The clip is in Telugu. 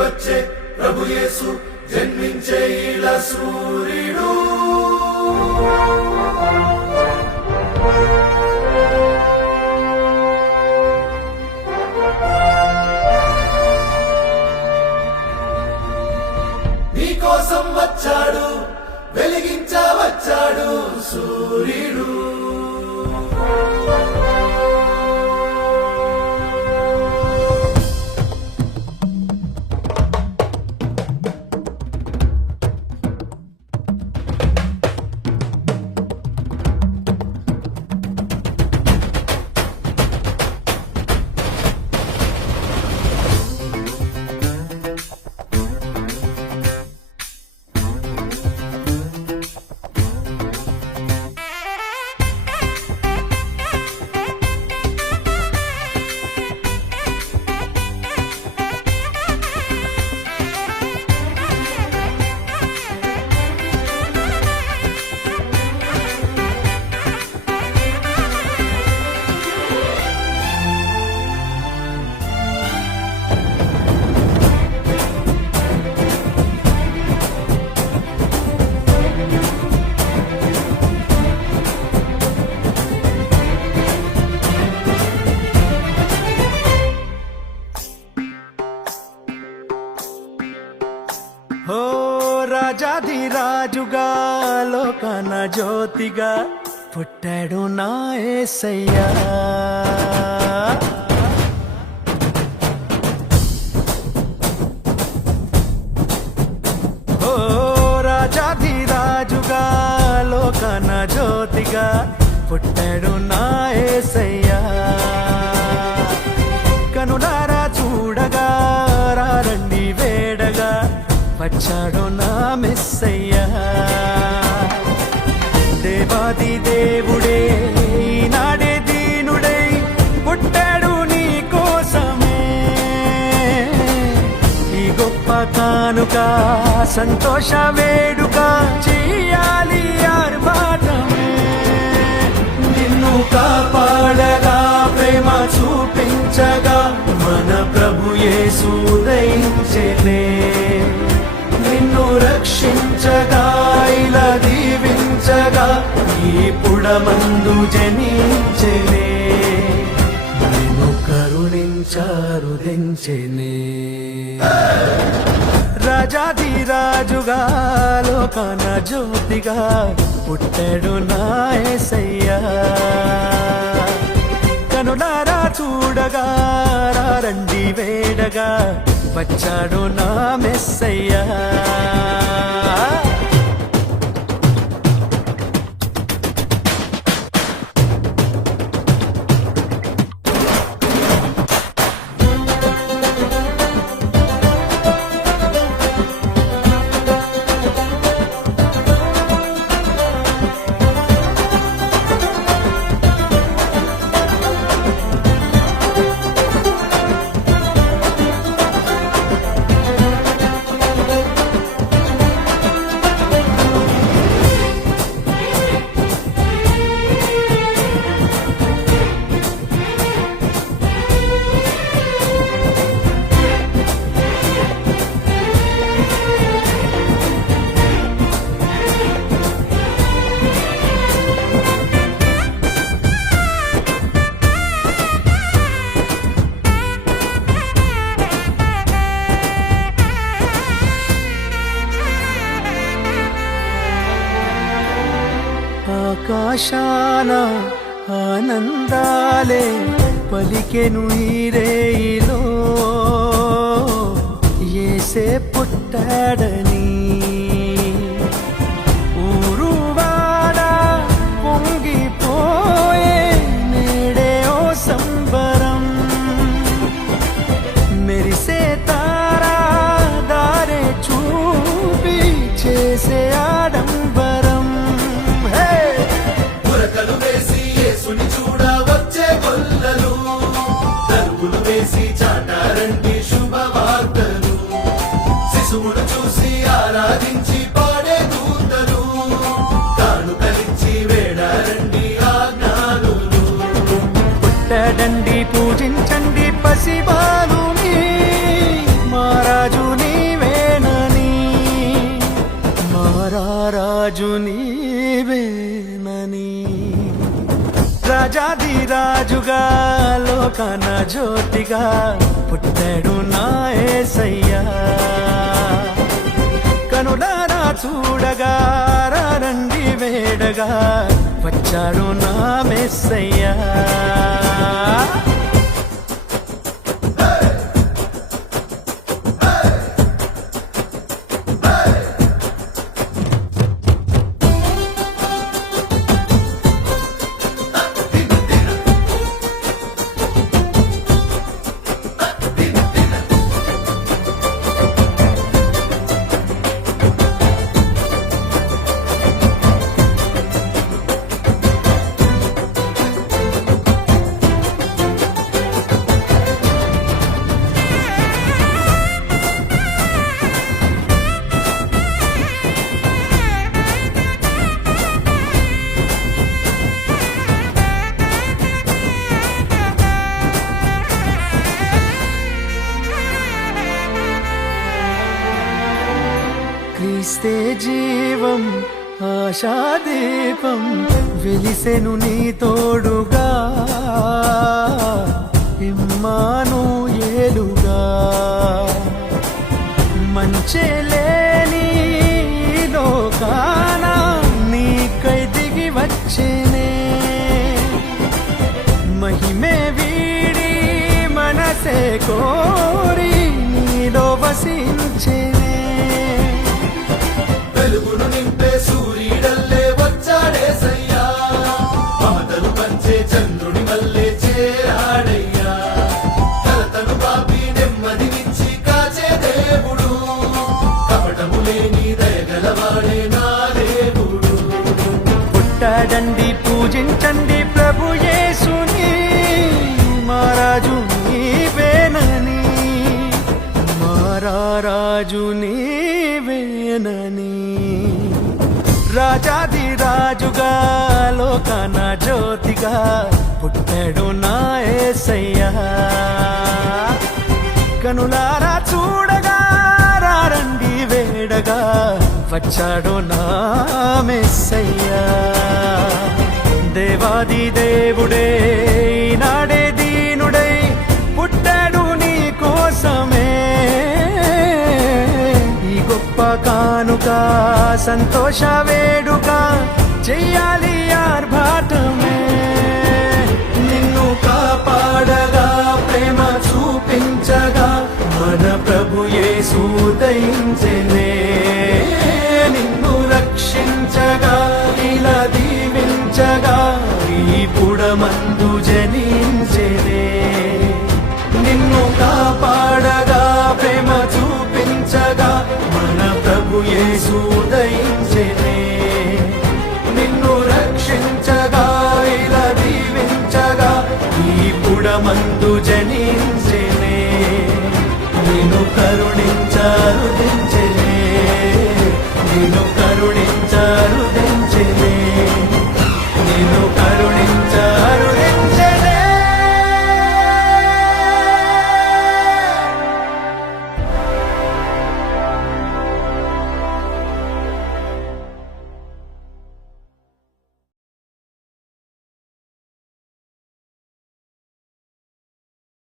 వచ్చే ప్రభుయేసు జన్మించే ఇలా సూర్యుడు. జ్యోతిగా పుట్టాడు నా ఏసయ్యా. ఓ రాజుగా లోకన జ్యోతిగా పుట్టాడు నా ఏసయ్యా. కనులారా చూడగా రండి వేడగా వచ్చాడు నా దేవుడే ఈనాడే దీనుడై పుట్టాడు నీ కోసమే. ఈ గొప్ప కానుక సంతోష వేడుక చెయ్యాలి ఆర్భాటమే. నిన్ను కాపాడగా ప్రేమ చూపించగా మన ప్రభు యేసు ఈ పుడమందు జనించెనే. నిన్ను కరుణించారు దించెనే. రాజాధిరాజుగా లోకన జ్యోతిగా పుట్టాడు నా కనులారా చూడగా రండి వేడగా వచ్చాడు నా మెస్సయ్యా. ఆకాశాన ఆనందాలే పలికెను ఈరేయిలో ఏసే పుట్టాడని రాజుగా లోకన జ్యోతిగా పుట్టాడు నా ఏసయ్యా. కనులారా చూడగా రండి వేడగా వచ్చాడు నా మెస్సయ్యా. ఆశాదీపం వెలిసెను నీ తోడుగా. ఇమ్మాను ఏలుగా. మంచే పుట్టాడండి ప్రభు యేసుని. మహారాజు నీవేనని. మారారాజు నీవేనని. రాజాది రాజుగా లోకన జ్యోతిగా పుట్టాడు నా ఏసయ్యా. కనులారా చూడగా రారండి వేడగా వచ్చాడు నా మెస్సయ్యా. దేవుడే నాడే దీనుడై పుట్టాడు నీ కోసమే. ఈ గొప్ప కానుక సంతోష వేడుక చెయ్యాలి ఆర్భాటమే. నిన్ను కాపాడగా ప్రేమ చూపించగా మన ప్రభు యేసు దయించెనే. కరుణించారు